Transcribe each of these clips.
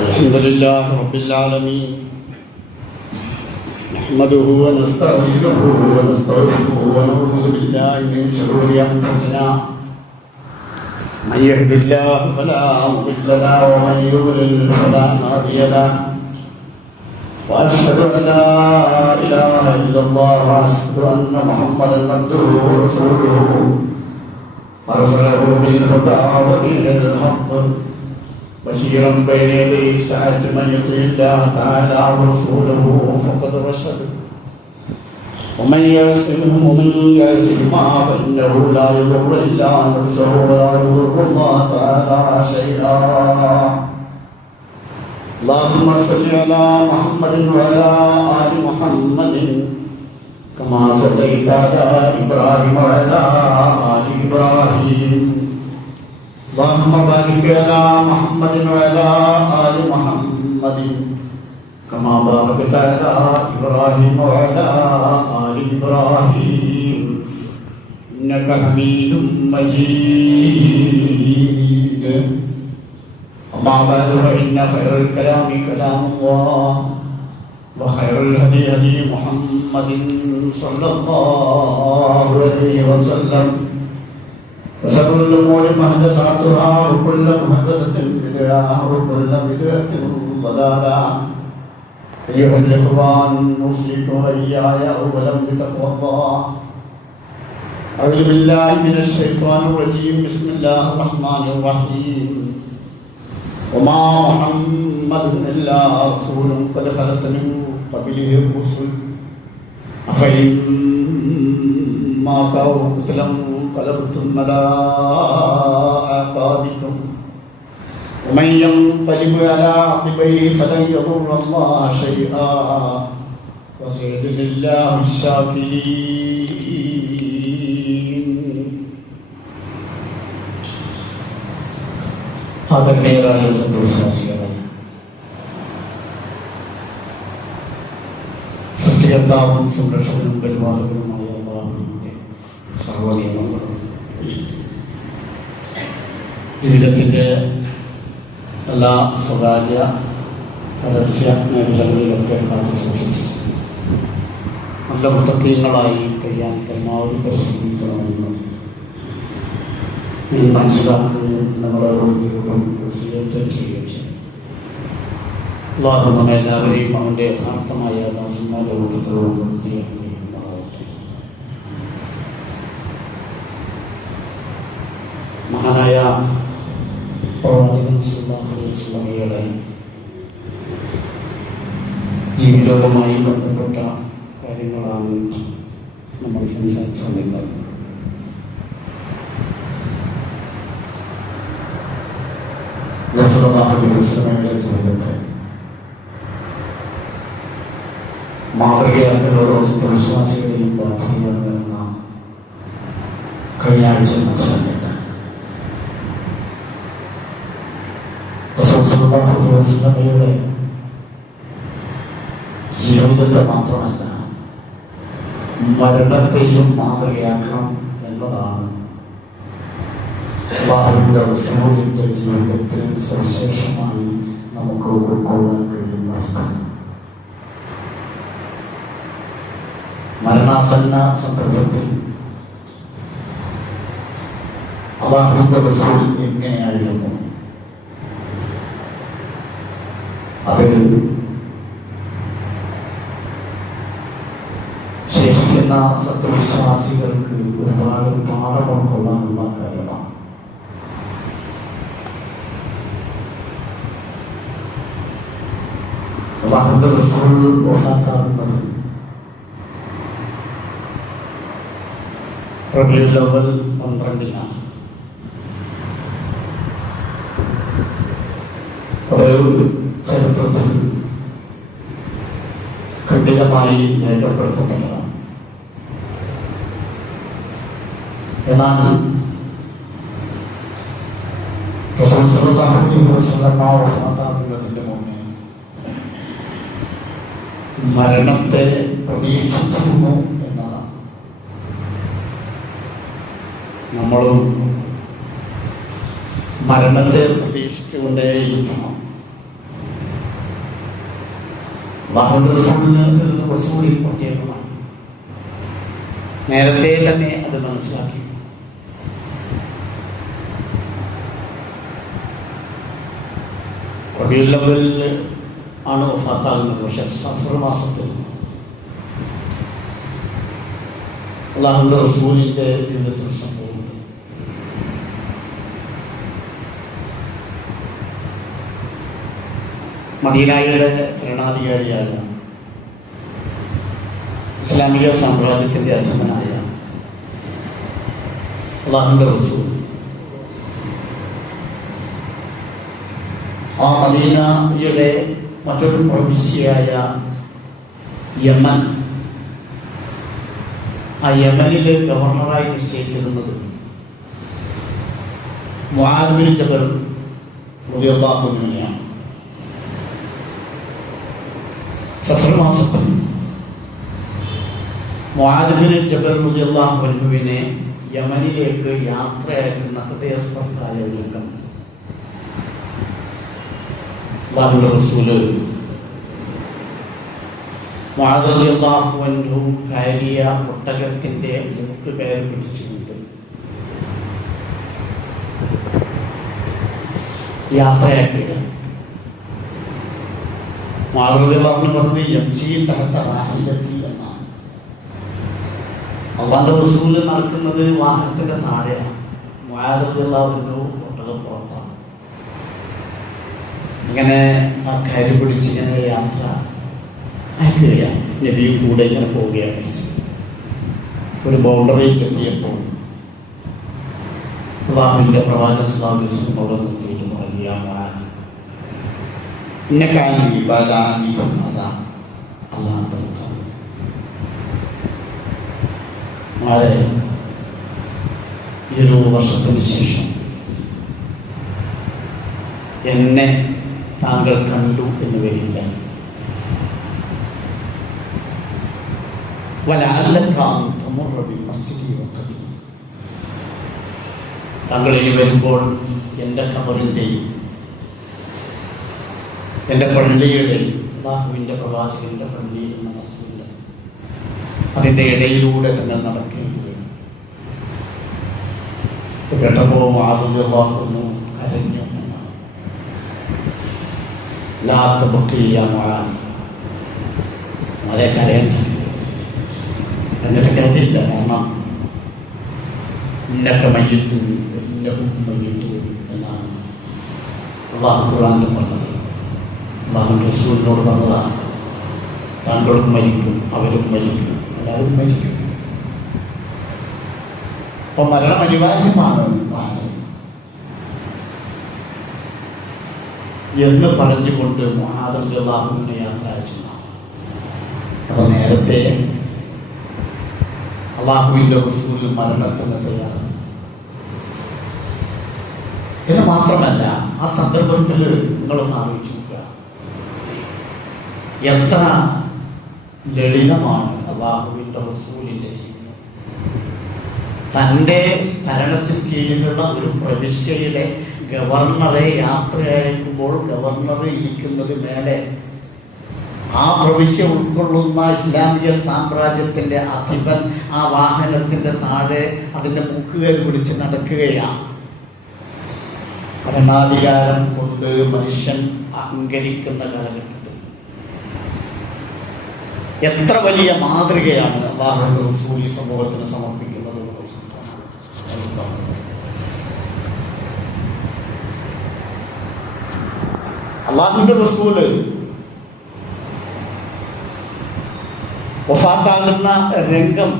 الحمد لله رب العالمين نحمده ونستعينه ونستغفره ونعوذ بالله من شرور أنفسنا من يهد الله فلا مضل له ومن يضلل فلا هادي له وأشهد أن لا إله إلا الله وأشهد أن محمدا عبده ورسوله أرسله بالهدى ودين الحق بشيرا بين يدي الساعة من يطع الله تعالى ورسوله فقد رشد ومن يعص منهم ومن يعصهما فإنه لا يضر إلا نفسه ولا يضر الله تعالى شيئا. اللهم صل على محمد وعلى آل محمد كما صليت على إبراهيم وعلى آل إبراهيم. اللهم بارك على محمد وعلى آل محمد كما باركت على إبراهيم وعلى آل إبراهيم إنك حميد مجيد. أما بعد فإن خير الكلام كلام الله وخير الهدي هدي محمد صلى الله عليه وسلم وشر الأمور محدثاتها وكل محدثة بدعة وكل بدعة ضلالة. أيها الإخوان أوصيكم وإياي أولا بتقوى الله. أعوذ بالله من الشيطان الرجيم. بسم الله الرحمن الرحيم. وما محمد إلا رسول قد خلت من قبله الرسل أفإن مات أو قتل انقلبتم على أعقابكم ومن ينقلب على عقبيه فلن يضر الله شيئا وسيجزي الله الشاكرين. ആദരണീയരായ സത്യവിശ്വാസികളെ, സത്യകർത്താവും സംരക്ഷകനും പരിപാലകനുമായ അല്ലാഹുവിന്റെ സർവ്വനിയമങ്ങളും ജീവിതത്തിൻ്റെ എല്ലാ സ്വകാര്യ പരസ്യ മേഖലകളിലൊക്കെ കാത്തു സൂക്ഷിച്ച് നല്ല മുത്തക്കീങ്ങളായി കഴിയാൻ പരമാവധി പരിശ്രമിക്കണമെന്ന് ഞാൻ മനസ്സിലാക്കുകയും നമ്മളോടും സ്വീകരിക്കുകയും ചെയ്യുകയും അല്ലാഹു നമ്മെ എല്ലാവരെയും അവൻ്റെ യഥാർത്ഥമായ ദാസന്മാരുടെ കൂട്ടത്തിലോട് വൃത്തിയാക്കുകയും ആവട്ടെ. മഹാനായ പ്രവാചകൻ സല്ലല്ലാഹു അലൈഹി വസല്ലമയുടെ ജീവിതവുമായി ബന്ധപ്പെട്ട കാര്യങ്ങളാണ് നമ്മൾ സംസാരിച്ചുകൊണ്ടിരുന്നത്. സല്ലല്ലാഹു അലൈഹി വസല്ലമയുടെ ജീവിതത്തെ മാതൃകയാക്കുന്ന ഓരോ വിശ്വാസികളെയും ബാധ്യതയാണ് നാം കഴിഞ്ഞ ആഴ്ച മനസ്സിലാക്കേണ്ടത്. യുടെ ജീവിതത്തെ മാത്രമല്ല മരണത്തെയും മാതൃകയാക്കണം എന്നതാണ് അല്ലാഹുവിന്റെ റസൂലിന്റെ ജീവിതത്തിൽ സവിശേഷമായി നമുക്ക് ഉൾക്കൊള്ളാൻ കഴിയുന്ന അവസ്ഥ. മരണാസന്ന സന്ദർഭത്തിൽ അല്ലാഹുവിന്റെ റസൂൽ എങ്ങനെയായിരുന്നു അതിൽ ശേഷിക്കുന്ന സത്യവിശ്വാസികൾക്ക് ഒരുപാട് പാഠം ഉൾക്കൊള്ളാനുള്ള കാര്യമാണ്. അല്ലാഹുവിന്റെ റസൂൽ വഫാത്താകുന്നത് റബീഉൽ അവ്വൽ 12-നാണ്. ചരിത്രത്തിൽ കൃത്യമായി രേഖപ്പെടുത്തപ്പെട്ടതാണ്. എന്നാൽ റസൂൽ സല്ലല്ലാഹു അലൈഹി വസല്ലം വഫാത്താകുന്നതിന്റെ മുന്നേ മരണത്തെ പ്രതീക്ഷിച്ചിരുന്നു എന്നതാണ്. നമ്മളും മരണത്തെ പ്രതീക്ഷിച്ചുകൊണ്ടേയിരിക്കണം. അല്ലാഹുവിന്റെ റസൂലിന് കുറച്ചുകൂടി പ്രത്യേകമായി നേരത്തെ തന്നെ അത് മനസ്സിലാക്കി. റബീഉൽ അവ്വലിൽ ആണ് വഫാത്താകുന്നത്. പക്ഷെ സഫർ മാസത്തിൽ അല്ലാഹുവിന്റെ റസൂലിന്റെ ജീവിതത്തിൽ സംഭവമുണ്ട്. മദീനയുടെ ഭരണാധികാരിയായ ഇസ്ലാമിക സാമ്രാജ്യത്തിന്റെ അധമനായ അല്ലാഹുവിന്റെ റസൂൽ ആ മദീനയുടെ മറ്റൊരു പ്രവിശ്യയായ യമൻ, ആ യമനിലെ ഗവർണറായി നിശ്ചയിച്ചിരുന്നത് മുആദ് ബിൻ ജബൽ റളിയല്ലാഹു അൻഹുവിനെയാണ്. സഫർ മാസത്തിൽ മുആദ് ബിൻ ജബൽ റളിയല്ലാഹു അൻഹുവിനെ യമനിലേക്ക് യാത്രയാക്കുന്ന ഹൃദയസ്പർശിയായ ഒരു രംഗം അല്ലാഹുവിന്റെ റസൂല് മുആദ് റളിയല്ലാഹു അൻഹു കയറിയ ഒട്ടകത്തിന്റെ മൂക്ക് കയറി പിടിച്ചുകൊണ്ട് യാത്രയാക്കുകയാണ്. മുആദ് റളിയല്ലാഹു അൻഹു പറഞ്ഞു യംശി തഹത റാഹിലത്തി എന്നാണ്. അല്ലാഹുവിന്റെ റസൂല് നടക്കുന്നത് വാഹനത്തിന്റെ താഴെയാണ്. മുആദ് റളിയല്ലാഹു അൻഹു ഒട്ടകം പുറത്താണ്. ഇങ്ങനെ ആ കയറി പിടിച്ച് ഇങ്ങനെ യാത്ര അയക്കുകയാണ്. നബിയും കൂടെ ഇങ്ങനെ പോവുകയാണ്. ഒരു ബൗണ്ടറിയിൽ എത്തിയപ്പോൾ അല്ലാഹുവിന്റെ പ്രവാചകൻ സ്വല്ലല്ലാഹു അലൈഹി വസല്ലം അവിടെ നിർത്തിയിട്ട് പറഞ്ഞു, യാ മുആദ് ഇന്നക അലി ബലാനി അദാ അല്ലാഹു തആല. മുആദ്, ഈ ഒരു വർഷത്തിന് ശേഷം എന്നെ താങ്കൾ കണ്ടു എന്ന് വരില്ല. താങ്കൾ ഇനി വരുമ്പോൾ എൻ്റെ ഖബറിൻ്റെയും എൻ്റെ പള്ളിയുടെയും അല്ലാഹുവിൻ്റെ പ്രവാചകന്റെ പള്ളി എന്ന മസ്ജിദ് അതിൻ്റെ ഇടയിലൂടെ തന്നെ നടക്കേണ്ടി വരും. കേട്ടപ്പോൾ മുആദ് റളിയല്ലാഹു അൻഹു കരഞ്ഞു. ലാ തബ്കി യാ മുആദ്, വളരെ കരയണ്ട. എന്നിട്ട് കരുതില്ല, കാരണം ഇന്നക മയ്യിത്തുൻ ഇന്നഹും മയ്യിത്തൂൻ എന്നാണ് അല്ലാഹു ഖുർആനിൽ പറഞ്ഞത്. അല്ലാഹുവിന്റെ റസൂലിനോട് പറഞ്ഞതാണ്, താങ്കളും മരിക്കും, അവരും മരിക്കും, എല്ലാവരും മരിക്കും. അപ്പൊ മരണം അനിവാര്യമാണ് എന്ന് പറഞ്ഞുകൊണ്ട് മുആദ് റളിയല്ലാഹു അൻഹു യാത്ര അയച്ചു. അപ്പൊ നേരത്തെ അല്ലാഹുവിന്റെ റസൂൽ മരണത്തിന് തയ്യാറാണ് എന്ന് മാത്രമല്ല, ആ സന്ദർഭത്തിൽ നിങ്ങളൊന്ന് ആലോചിച്ചു നോക്കുക, എത്ര ലളിതമാണ് അല്ലാഹുവിന്റെ റസൂലിന്റെ ജീവിതം. തൻ്റെ ഭരണത്തിന് കീഴിലുള്ള ഒരു പ്രവിശ്യയിലെ ഗവർണറെ യാത്രയയക്കുമ്പോൾ ഗവർണർ ഇരിക്കുന്നത് മേലെ ആ പ്രവിശ്യ ഉൾക്കൊള്ളുന്ന ഇസ്ലാമിക സാമ്രാജ്യത്തിന്റെ അധിപൻ ആ വാഹനത്തിന്റെ താഴെ അതിന്റെ മൂക്കുകയർ പിടിച്ച് നടക്കുകയാണ്. ഭരണാധികാരം കൊണ്ട് മനുഷ്യൻ അഹങ്കരിക്കുന്ന കാലഘട്ടത്തിൽ എത്ര വലിയ മാതൃകയാണ് അല്ലാഹുവിന്റെ റസൂൽ സമൂഹത്തിന് സമർപ്പിക്കുന്നത്. അല്ലാഹുവിന്റെ റസൂല് വഫാത്താകുന്ന രംഗം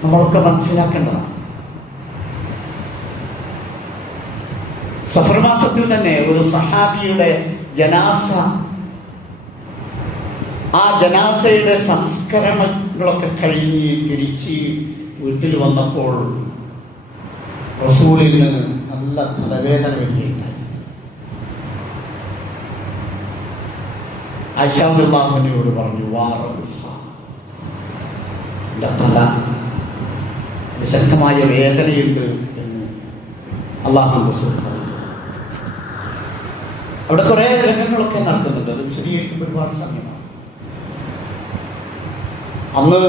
നമ്മളൊക്കെ മനസ്സിലാക്കേണ്ടതാണ്. സഫർ മാസത്തിൽ തന്നെ ഒരു സഹാബിയുടെ ജനാസ, ആ ജനാസയുടെ സംസ്കരണങ്ങളൊക്കെ കഴിഞ്ഞ് തിരിച്ച് വീട്ടിൽ വന്നപ്പോൾ റസൂലിന് നല്ല തലവേദന വരികയുണ്ടായി. ആയിഷ റളിയല്ലാഹു അൻഹയോട് പറഞ്ഞു, എൻ്റെ തല ശക്തമായ വേദനയുണ്ട് എന്ന് അല്ലാഹുവിന്റെ റസൂൽ പറഞ്ഞു. അവിടെ കുറെ രംഗങ്ങളൊക്കെ നടക്കുന്നുണ്ട്, അത് വിശദീകരിക്കുമ്പോൾ ഒരുപാട് സമയമാണ്. അന്ന്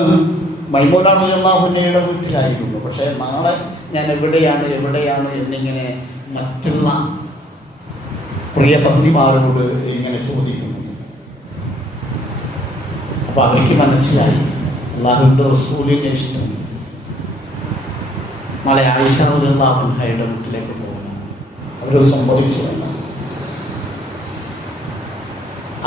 മൈമൂന റളിയല്ലാഹുവിന്റെ വീട്ടിലായിരുന്നു. പക്ഷേ നാളെ ഞാൻ എവിടെയാണ് എന്നിങ്ങനെ മറ്റുള്ള പ്രിയ പത്നിമാരോട് ഇങ്ങനെ ചോദിക്കുന്നു. അപ്പൊ അവയ്ക്ക് മനസ്സിലായി അല്ലാഹുവിന്റെ റസൂലിന്റെ ഇഷ്ടം നാളെ ആയിഷ റളിയല്ലാഹു അൻഹയുടെ വീട്ടിലേക്ക് പോകണം. അവർ സമ്മതിച്ചു.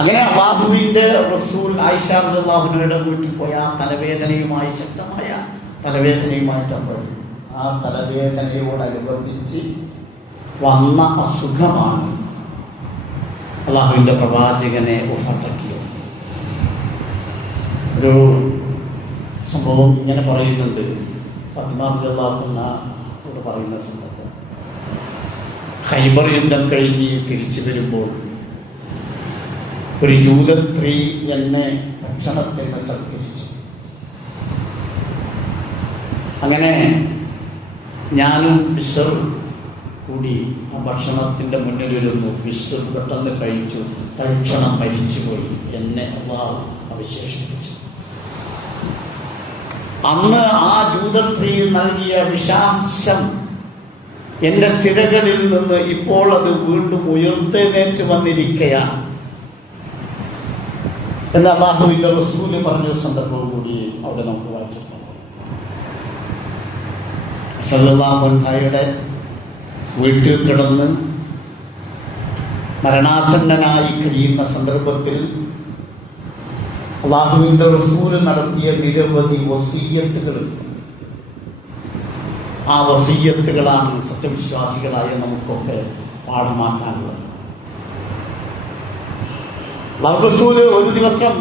അങ്ങനെ അല്ലാഹുവിന്റെ റസൂൽ ആയിഷ റളിയല്ലാഹു അൻഹയുടെ വീട്ടിൽ പോയ തലവേദനയുമായി, ശക്തമായ തലവേദനയുമായിട്ടാണ്. ആ തലവേദനയോടനുബന്ധിച്ച് വന്ന അസുഖമാണ് അല്ലാഹുവിന്റെ പ്രവാചകനെ വഫാത്താക്കിയത്. ഒരു സംഭവം ഇങ്ങനെ പറയുന്നുണ്ട്. ഫാത്തിമ റളിയല്ലാഹു അൻഹയോട് പറയുന്ന സംഭവം, ഖൈബർ യുദ്ധം കഴിഞ്ഞ് തിരിച്ചു വരുമ്പോൾ ഒരു ജൂത സ്ത്രീ എന്നെ ഭക്ഷണത്തിന് സൽക്കരിച്ചു. അങ്ങനെ ഞാനും ബിശ്ർ കൂടി ആ ഭക്ഷണത്തിന്റെ മുന്നിലിരുന്നു. ബിശ്ർ പെട്ടെന്ന് കഴിച്ചു. തൽക്ഷണം മരിച്ചുപോയി. എന്നെ അല്ലാഹു അവശേഷിപ്പിച്ചു. അന്ന് ആ ജൂത സ്ത്രീ നൽകിയ വിഷാംശം എന്റെ സിരകളിൽ നിന്ന് ഇപ്പോൾ അത് വീണ്ടും ഉയർത്തെഴുന്നേറ്റ് വന്നിരിക്കുകയാണ് എന്ന് അല്ലാഹുവിന്റെ റസൂല് പറഞ്ഞ സന്ദർഭവും കൂടി അവിടെ നമുക്ക് വായിച്ചിട്ടുണ്ട്. സല്ലല്ലാഹു അൻഹയുടെ വീട്ടിൽ കിടന്ന് മരണാസന്നനായി കഴിയുന്ന സന്ദർഭത്തിൽ അല്ലാഹുവിന്റെ റസൂല് നടത്തിയ നിരവധി വസിയ്യത്തുകൾ, ആ വസിയ്യത്തുകളാണ് സത്യവിശ്വാസികളായ നമുക്കൊക്കെ പാഠമാക്കാനുള്ളത്. അല്ലാഹു റസൂല് ഒരു ദിവസം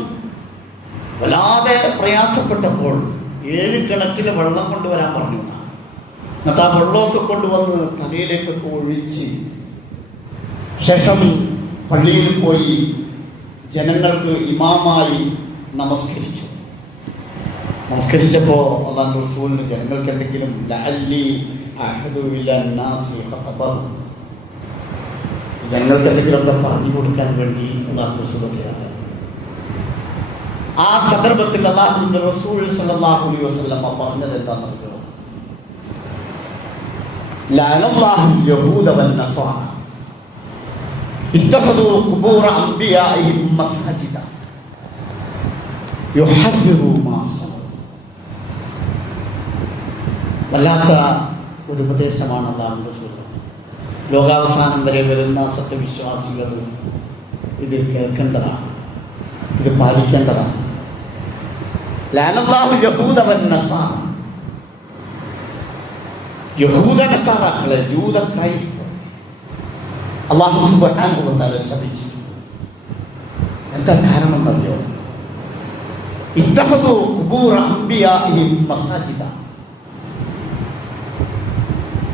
വല്ലാതെ പ്രയാസപ്പെട്ടപ്പോൾ 7 കിണറ്റിലെ വെള്ളം കൊണ്ടുവരാൻ പറഞ്ഞു. എന്നിട്ട് ആ വെള്ളമൊക്കെ കൊണ്ടുവന്ന് തലയിലേക്കൊക്കെ ഒഴിച്ച് ശേഷം പള്ളിയിൽ പോയി ജനങ്ങൾക്ക് ഇമാമായി നമസ്കരിച്ചപ്പോ അല്ലാഹു റസൂലിന് ജനങ്ങൾക്ക് എന്തെങ്കിലും ജനങ്ങൾക്ക് എന്തെങ്കിലുമൊക്കെ പറഞ്ഞു കൊടുക്കാൻ വേണ്ടി അല്ലാഹു റസൂൽ ആ സന്ദർഭത്തിൽ അല്ലാഹുവിന്റെ റസൂൽ സല്ലല്ലാഹു അലൈഹി വസല്ലം പറഞ്ഞത് എന്താണെന്ന് ലഅനല്ലാഹു യഹൂദ വന്നസാറ ഇത്തഖദു ഖുബൂറ അംബിയാഇഹിം മസ്ജിദ യുഹദ്ദിറു മാ സനഉ. വല്ലാത്ത ഒരു ഉപദേശമാണ് അല്ലാഹു റസൂൽ. ലോകാവസാനം വരെ വരുന്ന സത്യവിശ്വാസികൾ ഇത് കേൾക്കേണ്ടതാണ്, ഇത് പാലിക്കേണ്ടതാണ്. ലഅനല്ലാഹു യഹൂദ വന്നസാറ, യഹൂദ നസാറാക്കളെ, ജൂത ക്രൈസ്തവർ അല്ലാഹു സുബ്ഹാനഹു വ തആല ശപിച്ചു. എന്താ കാരണം അറിയോ? ഇത്തഖദു ഖുബൂറ അംബിയാഇഹിം മസാജിദ,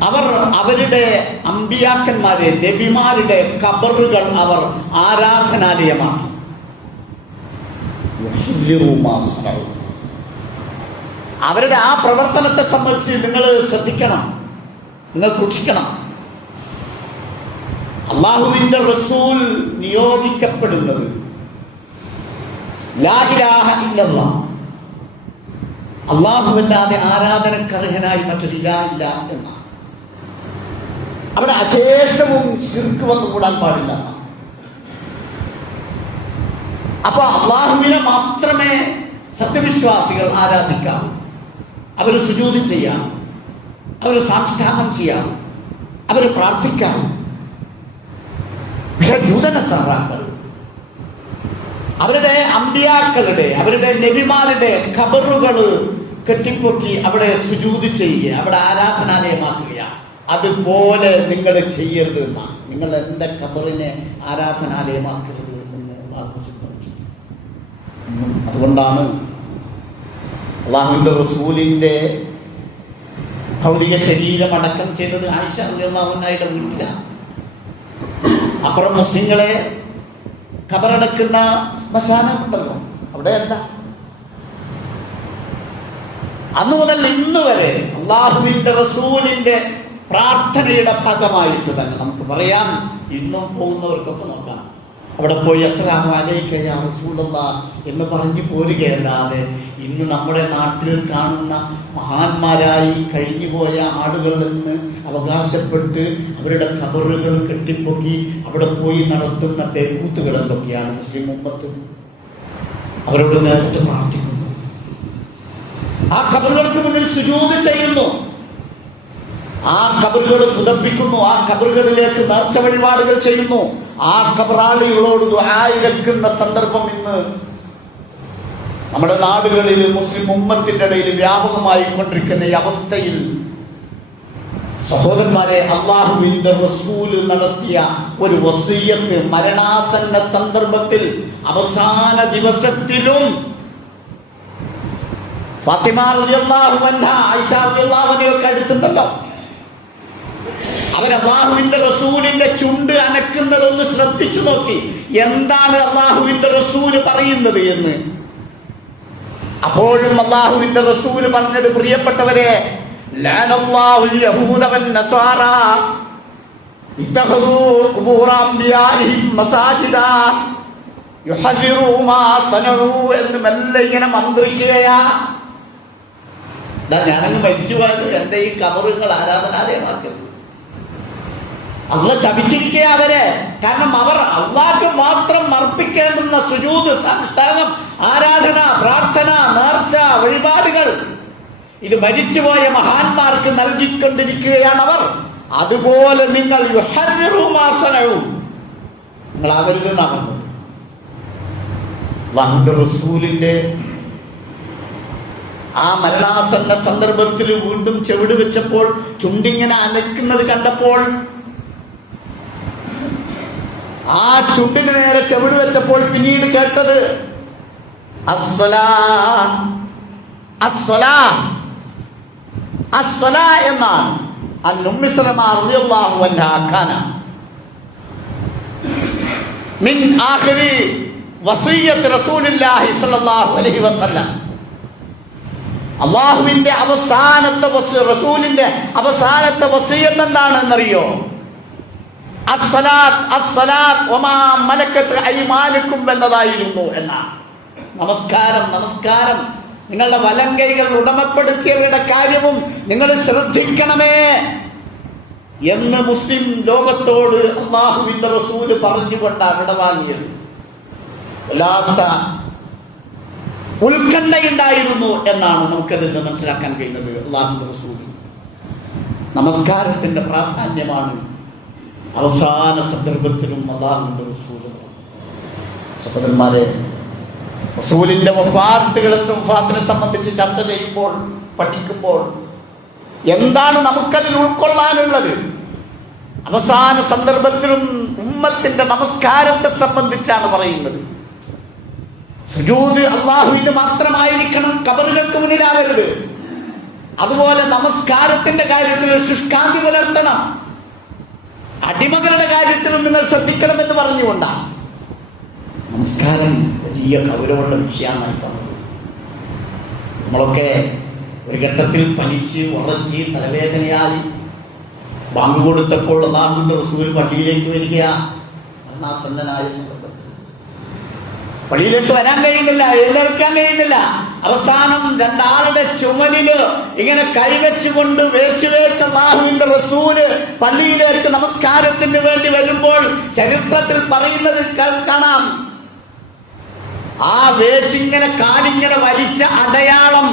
അവർ അവരുടെ അമ്പിയാക്കന്മാരെ, നബിമാരുടെ ഖബറുകൾ അവർ ആരാധനാലയമാക്കി. അവരുടെ ആ പ്രവർത്തനത്തെ സംബന്ധിച്ച് നിങ്ങൾ ശ്രദ്ധിക്കണം, നിങ്ങൾ സൂക്ഷിക്കണം. അല്ലാഹുവിന്റെ റസൂൽ നിയോഗിക്കപ്പെടുന്നത് ലാ ഇലാഹ ഇല്ലല്ലാഹ്, അല്ലാഹുവല്ലാതെ ആരാധനക്കർഹനായി മറ്റൊരില്ല ഇല്ല എന്നാണ്. അവിടെ അശേഷവും ശിർക്ക് വന്നുകൂടാൻ പാടില്ല. അപ്പൊ അല്ലാഹുവിനെ മാത്രമേ സത്യവിശ്വാസികൾ ആരാധിക്കാവൂ. അവർ സുജൂദ് ചെയ്യാം, അവർ സാഷ്ടാംഗം ചെയ്യാം, അവർ പ്രാർത്ഥിക്കാം. പക്ഷെ ജൂതനസാറാക്കൾ അവരുടെ അമ്പിയാക്കളുടെ, അവരുടെ നബിമാരുടെ ഖബറുകൾ കെട്ടിപ്പൊക്കി അവിടെ സുജൂദ് ചെയ്യുക, അവിടെ ആരാധനാലയമാക്കുകയാണ്. അതുപോലെ നിങ്ങൾ ചെയ്യരുത് എന്നാണ്. നിങ്ങൾ എൻ്റെ ഖബറിനെ ആരാധനാലയമാക്കരുത് എന്ന് അതുകൊണ്ടാണ് അല്ലാഹുവിന്റെ റസൂലിന്റെ ഭൗതിക ശരീരം അടക്കം ചെയ്തത് ആയിഷ റളിയല്ലാഹു അൻഹയുടെ വീട്ടിലാണ്. അപ്പുറം മുസ്ലിങ്ങളെ ഖബറടക്കുന്ന ശ്മശാനം ഉണ്ടല്ലോ, അവിടെയല്ല. അന്നു മുതൽ ഇന്ന് വരെ അല്ലാഹുവിന്റെ റസൂലിന്റെ പ്രാർത്ഥനയുടെ ഭാഗമായിട്ട് തന്നെ നമുക്ക് പറയാം. ഇന്നും പോകുന്നവർക്കൊക്കെ നോക്കാം, അവിടെ പോയി അസ്സലാമു അലൈക യാ റസൂലല്ലാഹ് എന്ന് പറഞ്ഞു പോരുകയല്ലാതെ ഇന്ന് നമ്മുടെ നാട്ടിൽ കാണുന്ന മഹാന്മാരായി കഴിഞ്ഞുപോയ ആളുകളിൽ നിന്ന് അവകാശപ്പെട്ട് അവരുടെ ഖബറുകൾ കെട്ടിപ്പൊക്കി അവിടെ പോയി നടത്തുന്ന പേക്കൂത്തുകൾ എന്തൊക്കെയാണ്? മുസ്ലിം ഉമ്മത്ത് അവരോട് നേരിട്ട് പ്രാർത്ഥിക്കുന്നു, ആ ഖബറുകൾക്ക് മുന്നിൽ സുജൂദ് ചെയ്യുന്നു, ആ ഖബറുകൾ പുതപ്പിക്കുന്നു, ആ ഖബറുകളിലേക്ക് നേർച്ച വഴിപാടുകൾ ചെയ്യുന്നു, ആ ഖബറാളികളോട് ദുആ ഇരക്കുന്ന സന്ദർഭം ഇന്ന് നമ്മുടെ നാടുകളിൽ മുസ്ലിം ഉമ്മത്തിന്റെ ഇടയിൽ വ്യാപകമായി കൊണ്ടിരിക്കുന്ന ഈ അവസ്ഥയിൽ സഹോദരന്മാരെ, അല്ലാഹുവിന്റെ റസൂല് നടത്തിയ ഒരു വസിയ്യത്ത് മരണാസന്ന സന്ദർഭത്തിൽ അവസാന ദിവസത്തിലും ഫാത്തിമ റളിയല്ലാഹു അൻഹ, ആയിഷ റളിയല്ലാഹു അൻഹയൊക്കെ അടുത്തുണ്ടല്ലോ, അവർ അല്ലാഹുവിന്റെ റസൂലിന്റെ ചുണ്ട് അനക്കുന്നതൊന്ന് ശ്രദ്ധിച്ചു നോക്കി, എന്താണ് അല്ലാഹുവിന്റെ റസൂല് പറയുന്നത് എന്ന്. അപ്പോഴും അല്ലാഹുവിന്റെ റസൂല് പറഞ്ഞത്, പ്രിയപ്പെട്ടവരെ, ലഅനല്ലാഹുൽ യഹൂദ വൻ നസാറ ഇത്തഖദൂ ഖുബൂറ അംബിയാഇഹിം മസാജിദാ യുഹദിറു മാ സനഉ എന്ന് മെല്ലെ ഇങ്ങനെ മന്ത്രിക്കുകയാ. ഞാനങ്ങ് മരിച്ചു പോയത് എന്റെ ഈ കബറുകൾ ആരാധനാലയമാക്കുന്നത്. അള്ളാഹ് ശപിച്ചിരിക്കുക അവരെ. കാരണം അവർ അള്ളാഹ്ക്ക് മാത്രം അർപ്പിക്കേണ്ടുന്ന സുജൂദ്, സാഷ്ടാംഗം, ആരാധന, പ്രാർത്ഥന, നേർച്ച, വഴിപാടുകൾ ഇത് മരിച്ചുപോയ മഹാന്മാർക്ക് നൽകിക്കൊണ്ടിരിക്കുകയാണ് അവർ. അതുപോലെ നിങ്ങൾ നിങ്ങൾ അവരുതെന്നാണ് റസൂലിന്റെ ആ മരണാസന്ന സന്ദർഭത്തിൽ വീണ്ടും ചെവിട് വെച്ചപ്പോൾ, ചുണ്ടിങ്ങനെ അനക്കുന്നത് കണ്ടപ്പോൾ, ആ ചുണ്ടിന് നേരെ ചെവിട് വെച്ചപ്പോൾ പിന്നീട് കേട്ടത് അസ്സലാ അസ്സലാ അസ്സലാ എന്നാണ്. ഉമ്മു സലമ റളിയല്ലാഹു അൻഹാ കാന മിൻ ആഖിരി വസിയ്യത്ത് റസൂലുള്ളാഹി സ്വല്ലല്ലാഹു അലൈഹി വസല്ലം. അല്ലാഹുവിന്റെ അവസാനത്തെ റസൂലിന്റെ അവസാനത്തെ വസിയ്യത്ത് എന്താണെന്നറിയോ? അസ്സലാത്ത് അസ്സലാത്ത് വമാ മലക്കത്ത് അയ്മാനുക്കും എന്നതായിരുന്നു എന്നാണ്. നമസ്കാരം നമസ്കാരം, നിങ്ങളുടെ വലങ്കൈകൾ ഉടമപ്പെടുത്തിയവരുടെ കാര്യവും നിങ്ങൾ ശ്രദ്ധിക്കണമേ എന്ന് മുസ്ലിം ലോകത്തോട് അല്ലാഹുവിന്റെ റസൂല് പറഞ്ഞുകൊണ്ടാണ് വിടവാങ്ങിയത്. വല്ലാത്ത ഉത്കണ്ഠയുണ്ടായിരുന്നു എന്നാണ് നമുക്കതിൽ നിന്ന് മനസ്സിലാക്കാൻ കഴിയുന്നത്. അല്ലാഹുവിന്റെ റസൂല് നമസ്കാരത്തിന്റെ പ്രാധാന്യമാണ് അവസാന സന്ദർഭത്തിലും അല്ലാഹുവിന്റെ റസൂല്. സഹോദരന്മാരെ, റസൂലിന്റെ വഫാത്തിനെ സംബന്ധിച്ച് ചർച്ച ചെയ്യുമ്പോൾ, പഠിക്കുമ്പോൾ എന്താണ് നമുക്കതിൽ ഉൾക്കൊള്ളാനുള്ളത്? അവസാന സന്ദർഭത്തിലും ഉമ്മത്തിന്റെ നമസ്കാരത്തെ സംബന്ധിച്ചാണ് പറയുന്നത്. സുജൂദ് അല്ലാഹുവിന് മാത്രമായിരിക്കണം, ഖബറുകൾക്ക് മുന്നിലാവരുത്. അതുപോലെ നമസ്കാരത്തിന്റെ കാര്യത്തിൽ ശുഷ്കാന്തി പുലർത്തണം. അടിമകളുടെ കാര്യത്തിലും നിങ്ങൾ ശ്രദ്ധിക്കണമെന്ന് പറഞ്ഞുകൊണ്ടാണ് നമസ്കാരം വലിയ ഗൗരവമുള്ള വിഷയമായി പറഞ്ഞത്. നമ്മളൊക്കെ ഒരു ഘട്ടത്തിൽ പനിച്ച് ഉറച്ച് തലവേദനയായി ബാങ്ക് കൊടുത്തപ്പോൾ അല്ലാഹുവിന്റെ റസൂൽ പള്ളിയിലേക്ക് വരിക. മരണാസന്നനായ സന്ദർഭത്തിൽ പള്ളിയിലേക്ക് വരാൻ കഴിയുന്നില്ല, എഴുന്നേൽക്കാൻ കഴിയുന്നില്ല. അവസാനം രണ്ടാളുടെ ചുമലില് ഇങ്ങനെ കൈവച്ചുകൊണ്ട് വേച്ചു വേച്ച അല്ലാഹുവിന്റെ റസൂല് പള്ളിയിലേക്ക് നമസ്കാരത്തിന് വേണ്ടി വരുമ്പോൾ ചരിത്രത്തിൽ പറയുന്നത് കാണാം. ആ വേച്ചിങ്ങനെ കാലിങ്ങനെ വലിച്ച അടയാളം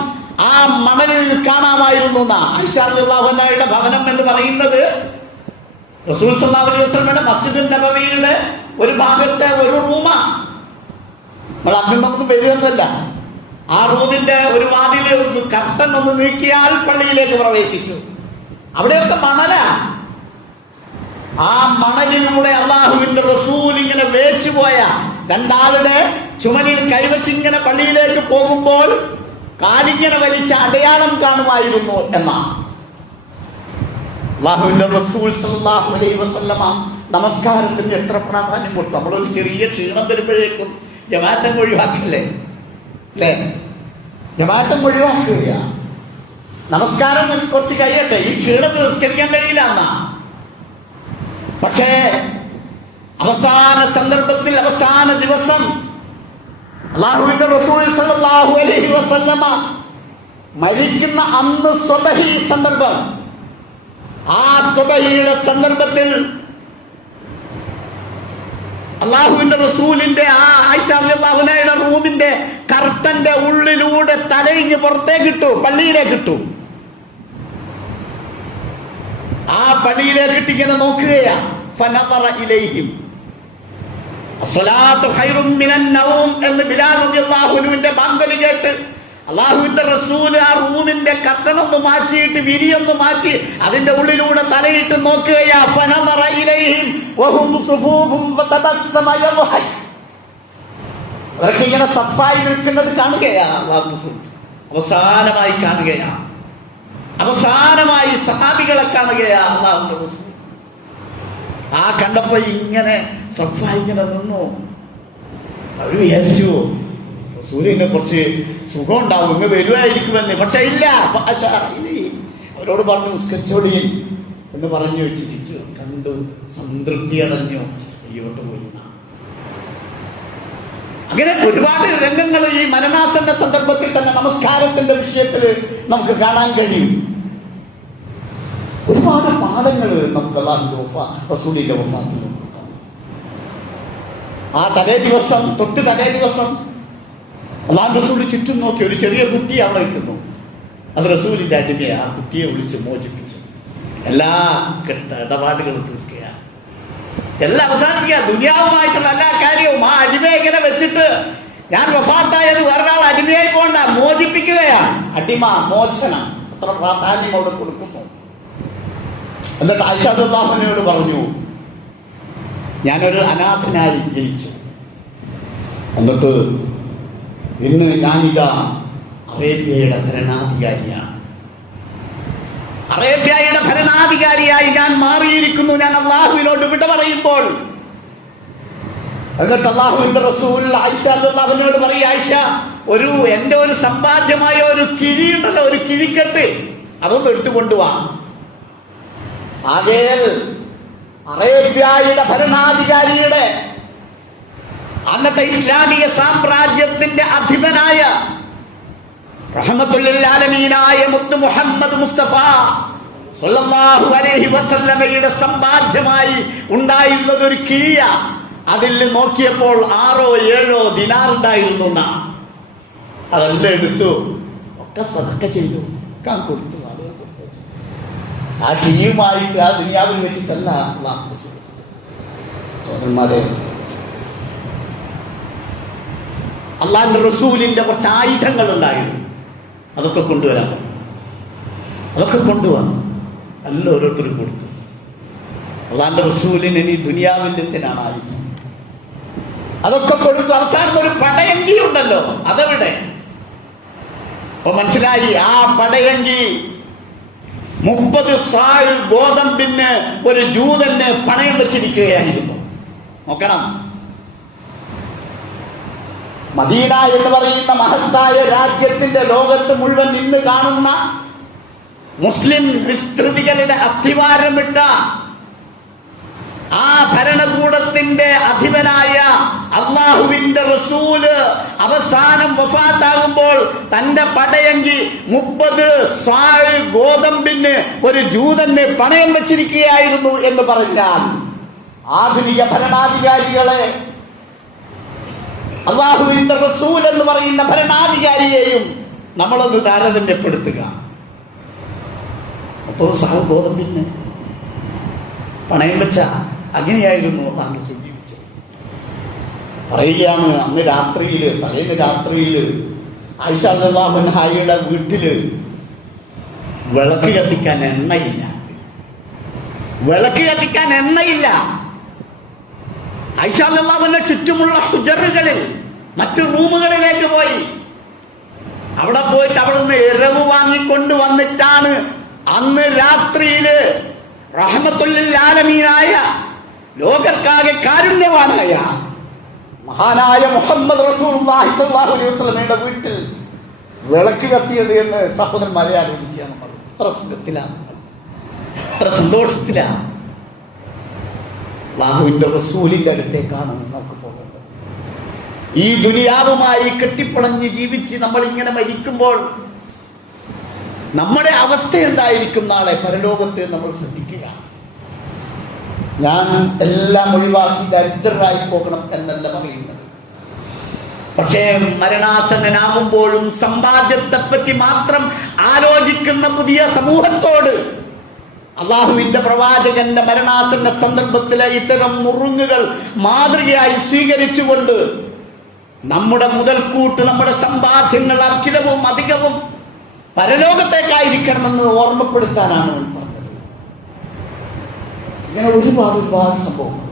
ആ മണലിൽ കാണാമായിരുന്നു. ആയിഷ റളിയല്ലാഹു അൻഹയുടെ ഭവനം എന്ന് പറയുന്നത് റസൂൽ സ്വല്ലല്ലാഹു അലൈഹി വസല്ലമയുടെ മസ്ജിദുൻ നബവിയുടെ ഒരു ഭാഗത്തെ ഒരു റൂമാണ്. നമ്മൾ അന്നൊന്നും വരുന്നതല്ല. ആ റൂമിന്റെ ഒരു വാതില് കർട്ടൻ ഒന്ന് നീക്കിയാൽ പള്ളിയിലേക്ക് പ്രവേശിച്ചു. അവിടെയൊക്കെ മണലാ. ആ മണലിലൂടെ അല്ലാഹുവിന്റെ റസൂൽ ഇങ്ങനെ വേച്ചുപോയ രണ്ടാളുടെ ചുമലിൽ കൈവച്ച് ഇങ്ങനെ പള്ളിയിലേക്ക് പോകുമ്പോൾ കാലിങ്ങനെ വലിച്ച അടയാളം കാണുമായിരുന്നു എന്നാണ്. അല്ലാഹുവിന്റെ റസൂൽ സല്ലല്ലാഹു അലൈഹി വസല്ലമ നമസ്കാരത്തിന് എത്ര പ്രാധാന്യം കൊടുത്തു. നമ്മളൊരു ചെറിയ ക്ഷീണം വരുമ്പോഴേക്കും ജമാഅത്തം ഒഴിവാക്കില്ലേ, അല്ലേ? ജമാഅത്തം ഒഴിവാക്കുക. നമസ്കാരം കുറച്ച് കഴിയട്ടെ, ഈ ക്ഷീണത്തിൽ നിസ്കരിക്കാൻ കഴിയില്ല എന്നാ. പക്ഷേ അവസാന സന്ദർഭത്തിൽ അവസാന ദിവസം അല്ലാഹുവിന്റെ റസൂൽ സല്ലല്ലാഹു അലൈഹി വസല്ലമ മരിക്കുന്ന അന്ന് സുബഹി സന്ദർഭം. ആ സുബഹിയുടെ സന്ദർഭത്തിൽ അല്ലാഹുവിന്റെ റസൂലിന്റെ ആ ആയിഷ റളിയല്ലാഹു അൻഹയുടെ റൂമിന്റെ കർട്ടന്റെ ഉള്ളിലൂടെ തലയിഞ്ഞ് പുറത്തേക്ക് ഇട്ടു, പള്ളിയിലേക്ക് ഇട്ടു. ആ പള്ളിയിലേക്ക് ഇട്ടിങ്ങനെ നോക്കുകയാ. ഫനദറ ഇലൈഹിം അസ്സലാത്തു ഖൈറും മിനൻ നൗം എന്ന് ബിലാൽ റളിയല്ലാഹു അൻഹുവിന്റെ ബാങ്ക് കേട്ട് അല്ലാഹുവിന്റെ റസൂൽ ആ റൂമിന്റെ കർട്ടനൊന്ന് മാറ്റിയിട്ട് വിരിയൊന്ന് മാറ്റി അതിന്റെ ഉള്ളിലൂടെ തലയിട്ട് നോക്കുകയാ. ഫനദറ ഇലൈഹിം വഹും സുഫൂഫും വതബസ്സമ യദ്ഹക്. അവർക്ക് ഇങ്ങനെ സഫായി നിൽക്കുന്നത് കാണുകയാ. അവസാനമായി കാണുകയാ, അവസാനമായി സഹാബികളെ കാണുകയാ അല്ലാഹുവിന്റെ റസൂൽ. ആ കണ്ടപ്പോ ഇങ്ങനെ സഫായി ഇങ്ങനെ നിന്നു. അവർ വിചാരിച്ചു റസൂലിന് കുറച്ച് സുഖം ഉണ്ടാവും, ഇങ്ങ് വരുമായിരിക്കുമെന്ന്. പക്ഷെ ഇല്ല. അവരോട് പറഞ്ഞു നിസ്കരിച്ചോടി എന്ന് പറഞ്ഞു വെച്ചിരിച്ചു. കണ്ടു, സംതൃപ്തി അടഞ്ഞു, അയ്യോട്ട് പോയി. അങ്ങനെ ഒരുപാട് രംഗങ്ങൾ ഈ മരണാസന്ന സന്ദർഭത്തിൽ തന്നെ നമസ്കാരത്തിന്റെ വിഷയത്തിൽ നമുക്ക് കാണാൻ കഴിയും. ഒരുപാട് പാഠങ്ങൾ നമുക്ക് റസൂലിന്റെ വഫാത്തിൽ. ആ തലേ ദിവസം തൊട്ട് തലേ ദിവസം അല്ലാഹു റസൂൽ ചുറ്റും നോക്കി. ഒരു ചെറിയ കുട്ടി അവിടെ നിൽക്കുന്നു. അത് റസൂലിന്റെ അടിമയെ. ആ കുട്ടിയെ വിളിച്ച് മോചിപ്പിച്ചു. എല്ലാ ഇടപാടുകളും തീർക്കുക, എല്ലാം അവസാനിക്കുക. ദുനിയാവുമായിട്ടുള്ള എല്ലാ കാര്യവും ആ അടിമയെ ഇങ്ങനെ വെച്ചിട്ട് ഞാൻ വഫാത്തായത് വേറൊരാൾ അടിമയായി പോകണ്ട, മോചിപ്പിക്കുകയാണ്. അടിമ മോചനം അത്ര പ്രാധാന്യം അവിടെ കൊടുക്കുന്നു. എന്നിട്ട് ആയിഷ റളിയല്ലാഹു അൻഹയോട് പറഞ്ഞു, ഞാനൊരു അനാഥനായി ജനിച്ചു, എന്നിട്ട് ഇന്ന് ഞാനിതാ അറേബ്യയുടെ ഭരണാധികാരിയാണ്. അറേബ്യയുടെ ഭരണാധികാരിയായി ഞാൻ മാറിയിരിക്കുന്നു. ഞാൻ അള്ളാഹുവിനോട് വിട പറയുമ്പോൾ. എന്നിട്ട് അള്ളാഹുവിന്റെ റസൂൽ ആയിഷ റളിയല്ലാഹു അൻഹയോട് പറയും, ആയിഷ, എന്റെ ഒരു സമ്പാദ്യമായ ഒരു കിഴിയുണ്ടല്ലോ, ഒരു കിഴിക്കെട്ട്, അതൊന്ന് എടുത്തുകൊണ്ടുവാ. ആകേൽ അറേബ്യയുടെ ഭരണാധികാരിയുടെ അന്നത്തെ ഇസ്ലാമിക സാമ്രാജ്യത്തിന്റെ അധിപനായ റഹ്മത്തുൽ ലിൽ ആലമീനായ മുത്ത് മുഹമ്മദ് മുസ്തഫ സ്വല്ലല്ലാഹു അലൈഹി വസല്ലമയുടെ സമ്പാദ്യമായി ഉണ്ടായിരുന്നത് ഒരു കിഴിയ. അതിൽ നോക്കിയപ്പോൾ 6 or 7 ദിനാർ ഉണ്ടായിരുന്നു. അതെല്ലാം എടുത്തു, ഒക്കെ സദഖ ചെയ്തു, കൊടുത്തു. ആ കിഴിയുമായിട്ട് ആ ദുനിയാവിൽ വെച്ചിട്ടല്ല സഹോദരന്മാരെ. അള്ളാഹുവിന്റെ റസൂലിന്റെ കുറച്ച് ആയുധങ്ങൾ ഉണ്ടായിരുന്നു, അതൊക്കെ കൊണ്ടുവരാൻ. അതൊക്കെ കൊണ്ടുവന്നു, അല്ല ഓരോരുത്തരും കൊടുത്തു. അള്ളാഹുവിന്റെ റസൂലിന് ഇനി ദുനിയാവിന്റെ എന്തിനാണ് ആയുധം? അതൊക്കെ കൊടുത്തു. അവസാനം ഒരു പടയങ്കി ഉണ്ടല്ലോ, അതെവിടെ? അപ്പൊ മനസ്സിലായി, ആ പടയങ്കി 30 സാൾ ഗോതമ്പിന് ഒരു ജൂതന് പണയം വെച്ചിരിക്കുകയായിരുന്നു. നോക്കണം, മദീന എന്ന് പറയുന്ന മഹത്തായ രാജ്യത്തിന്റെ ലോകത്ത് മുഴുവൻ ഇന്ന് കാണുന്ന മുസ്ലിം വിസ്തൃതികളുടെ അസ്ഥിവാരമിട്ട ആ ഭരണകൂടത്തിന്റെ അധിപനായ അള്ളാഹുവിന്റെ റസൂല് അവസാനം വഫാത്താകുമ്പോൾ തന്റെ പടയങ്കി 30 സാൾ ഗോതമ്പിന് ഒരു ജൂതന് പണയം വെച്ചിരിക്കുകയായിരുന്നു എന്ന് പറഞ്ഞാൽ, ആധുനിക ഭരണാധികാരികളെ, അള്ളാഹുവിന്റെ റസൂൽ എന്ന് പറയുന്ന ഭരണാധികാരിയെയും നമ്മളൊന്ന് താരതമ്യപ്പെടുത്തുക. 30 സാൾ ഗോതമ്പിന് പണയം വെച്ച അങ്ങനെയായിരുന്നു അന്ന് സൂചിപ്പിച്ചത്. പറയുകയാണ്, അന്ന് രാത്രിയിൽ, തലേന്ന് രാത്രിയിൽ ആയിഷ റളിയല്ലാഹു അൻഹയുടെ വീട്ടില് വിളക്ക് കത്തിക്കാൻ എണ്ണയില്ല. വിളക്ക് കത്തിക്കാൻ എണ്ണയില്ല. ആയിഷ റളിയല്ലാഹു അൻഹ ചുറ്റുമുള്ള ഹുജറുകളിൽ, മറ്റു റൂമുകളിലേക്ക് പോയി. അവിടെ പോയിട്ട് അവിടെ നിന്ന് ഇരവ് വാങ്ങിക്കൊണ്ട് വന്നിട്ടാണ് അന്ന് രാത്രിയില് റഹ്മത്തുൽ ലിൽ ആലമീനായ, ലോകർക്കാകെ കാരുണ്യവാനായ മഹാനായ മുഹമ്മദ് റസൂലുള്ളാഹി സ്വല്ലല്ലാഹു അലൈഹി വസല്ലമയുടെ വീട്ടിൽ വിളക്ക് കത്തിയത് എന്ന് സഹോദരന്മാരെ ആലോചിക്കുകയാണ്. എത്ര സുഖത്തിലാണ്, എത്ര സന്തോഷത്തിലാണ്. അല്ലാഹുവിന്റെ റസൂലിന്റെ അടുത്തേക്കാണ് നമുക്ക് പോകേണ്ടത്. ഈ ദുനിയാവുമായി കെട്ടിപ്പണഞ്ഞ് ജീവിച്ച് നമ്മൾ ഇങ്ങനെ മരിക്കുമ്പോൾ നമ്മുടെ അവസ്ഥ എന്തായിരിക്കും നാളെ പരലോകത്തെ നമ്മൾ ശ്രദ്ധിക്കുക. ഞാൻ എല്ലാം ഒഴിവാക്കി ദരിദ്രരായി പോകണം എന്നല്ല പറയുന്നത്. പക്ഷേ മരണാസന്നനാകുമ്പോഴും സമ്പാദ്യത്തെപ്പറ്റി മാത്രം ആലോചിക്കുന്ന പുതിയ സമൂഹത്തോട് അള്ളാഹുവിന്റെ പ്രവാചകന്റെ മരണാസന്ന സന്ദർഭത്തിലെ ഇത്തരം നുറുങ്ങുകൾ മാതൃകയായി സ്വീകരിച്ചുകൊണ്ട് നമ്മുടെ മുതൽക്കൂട്ട്, നമ്മുടെ സമ്പാദ്യങ്ങൾ അഖിലവും അധികവും പരലോകത്തേക്കായിരിക്കണമെന്ന് ഓർമ്മപ്പെടുത്താനാണ് പറഞ്ഞത്. ഇങ്ങനെ ഒരുപാട് സംഭവങ്ങൾ.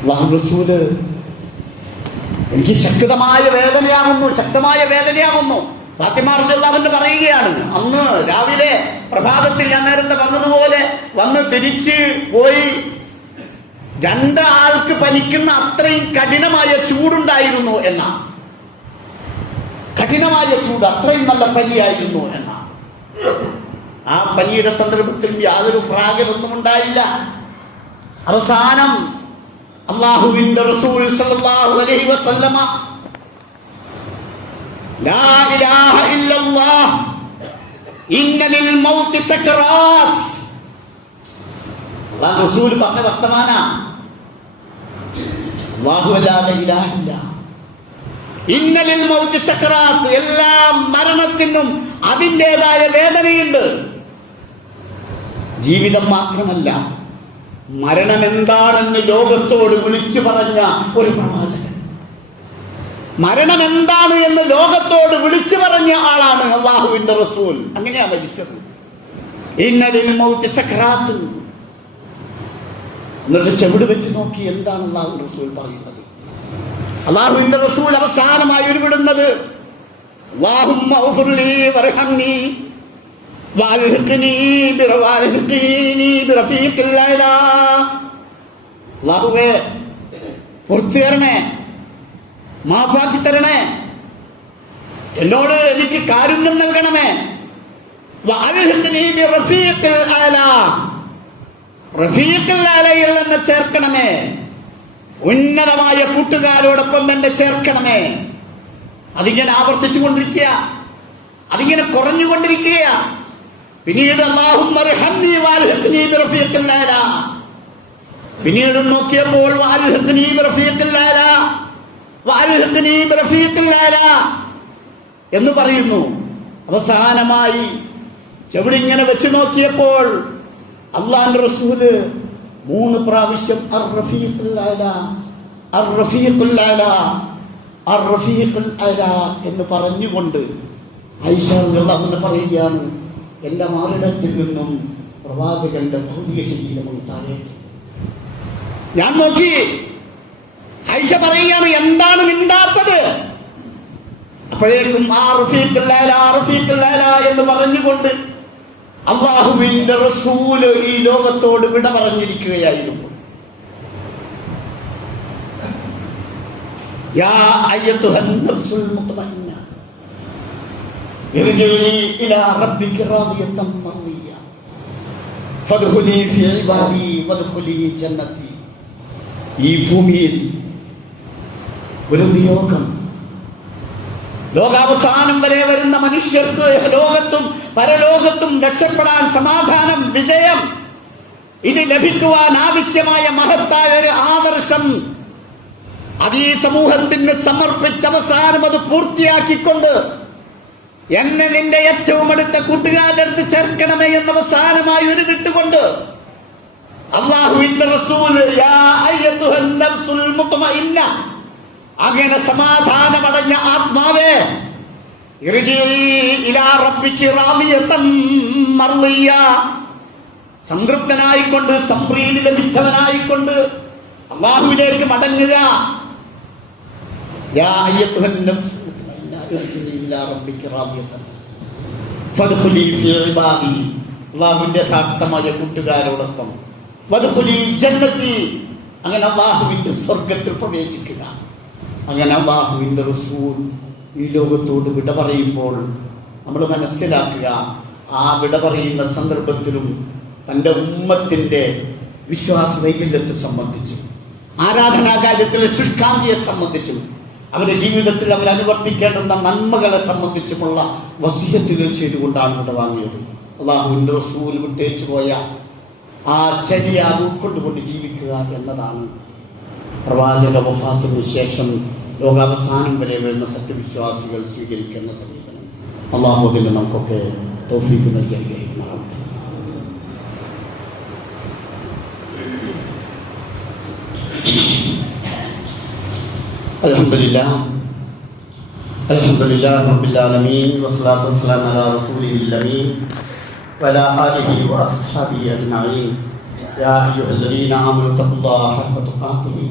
അല്ലാഹു റസൂല് എനിക്ക് ശക്തമായ വേദനയാകുന്നു. ഫാത്തിമ റളിയല്ലാഹു അൻഹ പറയുകയാണ്, അന്ന് രാവിലെ പ്രഭാതത്തിൽ ഞാൻ നേരത്തെ പറഞ്ഞതുപോലെ വന്ന് തിരിച്ച് പോയി 2 ആൾക്ക് പനിക്കുന്ന അത്രയും കഠിനമായ ചൂടുണ്ടായിരുന്നു എന്ന, കഠിനമായ ചൂട്, അത്രയും നല്ല പനിയായിരുന്നു എന്ന. ആ പനിയുടെ സന്ദർഭത്തിൽ യാതൊരു പ്രാഗമൊന്നും ഉണ്ടായില്ല. അവസാനം അല്ലാഹുവിന്റെ റസൂൽ സല്ലല്ലാഹു അലൈഹി വസല്ലമ ലാ ഇലാഹ ഇല്ലല്ലാഹ് ഇന്ന ലിൽ മൗതി സക്കറാത്ത്, അല്ലാഹു റസൂൽ പറഞ്ഞ വർത്തമാനാണ്. അല്ലാഹു ലാ ഇലാഹ ഇല്ല, ഇന്ന ലിൽ മൗതി സക്കറാത്ത്, എല്ലാ മരണത്തിനും അതിൻ്റെതായ വേദനയുണ്ട്. ജീവിതം മാത്രമല്ല, മരണം എന്താണെന്ന് ലോകത്തോട് വിളിച്ചു പറഞ്ഞ ഒരു പ്രവാചകൻ, മരണം എന്താണ് എന്ന് ലോകത്തോട് വിളിച്ചു പറഞ്ഞ ആളാണ് അല്ലാഹുവിന്റെ റസൂൽ. അങ്ങനെയാ മരിച്ചത്. ഇന്ന ലിൽ മൗതി സക്കറാത്ത്. എന്നിട്ട് ചെവിട് വെച്ച് നോക്കി എന്താണ് അല്ലാഹുവിന്റെ റസൂൽ പറയുന്നത്. അല്ലാഹുവിന്റെ റസൂൽ അവസാനമായി ഉരുവിടുന്നത് അല്ലാഹുമ്മ ഉഗ്ഫിർലി വർഹംനി വഅൽഹിഖ്നി ബിറഫീഖിൽ അഅ്ലാ. അല്ലാഹുവേ, പുറത്തു തരണേ, മാപ്പാക്കി തരണേ, എന്നോട് എനിക്ക് കാരുണ്യം നൽകണമേ. വഅൽഹിഖ്നി ബിറഫീഖിൽ അഅ്ലാ, റഫീഖിൽ അഅ്ലയിൽ എന്നെ ചേർക്കണമേ, ഉന്നതമായ കൂട്ടുകാരോടൊപ്പം എന്നെ ചേർക്കണമേ. അതിങ്ങനെ ആവർത്തിച്ചു കൊണ്ടിരിക്കുക, അതിങ്ങനെ കുറഞ്ഞുകൊണ്ടിരിക്കുക. പിന്നീട് അല്ലാഹുമ്മർഹംനി വഅൽഹിഖ്നി ബിറഫീഖിൽ അഅ്ലാ. പിന്നീട് നോക്കിയപ്പോൾ വഅൽഹിഖ്നി ബിറഫീഖിൽ അഅ്ലാ, വഅൽഹിഖ്നി ബിറഫീഖിൽ അഅ്ലാ എന്ന് പറയുന്നു. അവസാനമായി ചെവിടിങ്ങനെ വെച്ച് നോക്കിയപ്പോൾ അല്ലാഹുവിന്റെ റസൂല് 3 പ്രാവശ്യം അർ റഫീഖുൽ അഅ്ലാ, അർ റഫീഖുൽ അഅ്ലാ, അർ റഫീഖുൽ അഅ്ലാ എന്ന് പറഞ്ഞുകൊണ്ട് ആയിഷ റളിയല്ലാഹു അൻഹ പറയുകയാണ്, എന്റെ മാറിടത്തിൽ നിന്നും പ്രവാചകന്റെ ഭൗതിക ശരീരം താഴേക്ക്. ഞാൻ നോക്കി, ആയിഷ പറയുകയാണ്, എന്താണ് മിണ്ടാത്തത്? അപ്പോഴേക്കും ആ റഫീഖുൽ അഅ്ലാ, റഫീഖുൽ അഅ്ലാ എന്ന് പറഞ്ഞുകൊണ്ട് അല്ലാഹുവിന്റെ റസൂല് ഈ ലോകത്തോട് വിട പറഞ്ഞിരിക്കുകയായിരുന്നു. യാ അയ്യതുഹൻ നഫ്സുൽ മുത്മഇന്ന ഇർജിഇ ഇലാ റബ്ബിക റാദിയതൻ മർദിയ ഫദ്ഖുലി ഫീ ഇബാദി വദ്ഖുലി ജന്നതി. ഈ ഭൂമിയിൽ ഒരു നിയോഗം, ലോകാവസാനം വരെ വരുന്ന മനുഷ്യർക്ക് ലോകത്തും പരലോകത്തും രക്ഷപ്പെടാൻ, സമാധാനം, വിജയം ഇത് ലഭിക്കുവാൻ ആവശ്യമായ മഹത്തായ ഒരു ആദർശം അത് ഈ സമൂഹത്തിന് സമർപ്പിച്ച് അവസാനം അത് പൂർത്തിയാക്കിക്കൊണ്ട് എന്നെ നിന്റെ ഏറ്റവും അടുത്ത കൂട്ടുകാരുടെ അടുത്ത് ചേർക്കണമേ എന്ന് അവസാനമായി ഒരു വിട്ടുകൊണ്ട് അല്ലാഹുവിന്റെ റസൂൽ യാ അയ്യതുഹൻ നഫ്സുൽ മുത്മഇന്ന, അങ്ങനെ സമാധാനമടഞ്ഞ ആത്മാവേ, ഇർജിഇ ഇലാ റബ്ബിക റാദിയതൻ മർദിയ, സംതൃപ്തനായിക്കൊണ്ട്, സംപ്രീതി ലഭിച്ചവനായിക്കൊണ്ട് അല്ലാഹുവിലേക്ക് മടങ്ങുക. യാ അയ്യതുഹൻ നഫ്സുൽ മുത്മഇന്ന ഇർജിഇ ഇലാ റബ്ബിക റാദിയതൻ ഫദ്ഖുലി ഫീ ഇബാദി, അല്ലാഹുവിന്റെ യഥാർത്ഥമായ കൂട്ടുകാരോടൊപ്പം വദ്ഖുലി ജന്നതി, അങ്ങനെ അല്ലാഹുവിന്റെ സ്വർഗ്ഗത്തിൽ പ്രവേശിക്കുക. അങ്ങനെ അല്ലാഹുവിന്റെ റസൂൽ ഈ ലോകത്തോട് വിട പറയുമ്പോൾ നമ്മൾ മനസ്സിലാക്കുക, ആ വിട പറയുന്ന സന്ദർഭത്തിലും തൻ്റെ ഉമ്മത്തിൻ്റെ വിശ്വാസ വൈകല്യത്തെ സംബന്ധിച്ചും ആരാധനാകാര്യത്തിലെ ശുഷ്കാന്തിയെ സംബന്ധിച്ചും അവന്റെ ജീവിതത്തിൽ അവൻ അനുവർത്തിക്കേണ്ടുന്ന നന്മകളെ സംബന്ധിച്ചുമുള്ള വസിയത്തുകൾ ചെയ്തുകൊണ്ടാണ് ഇവിടെ വാങ്ങിയത്. അല്ലാഹുവിന്റെ റസൂൽ വിട്ടേച്ചു പോയ ആ ചര്യ ഉൾക്കൊണ്ടുകൊണ്ട് ജീവിക്കുക എന്നതാണ് പ്രവാചക വഫാത്തിന് ശേഷം ലോകാവസാനം വരെ വരുന്ന സത്യവിശ്വാസികൾ സ്വീകരിക്കുന്ന സമീപനം. അല്ലാഹു അതിന് നമുക്കൊക്കെ തൗഫീഖ് നൽകി അനുഗ്രഹിക്കുമാറാവട്ടെ. അൽഹംദുലില്ലാഹ് റബ്ബിൽ ആലമീൻ വസ്സലാത്തു വസ്സലാമു അലാ റസൂലിൽ അമീൻ വഅലാ ആലിഹി വഅസ്ഹാബിഹി അജ്മഈൻ. യാ അയ്യുഹല്ലദീന ആമനൂ തഖുല്ലാഹ ഹഖ്ക തുഖാതിഹി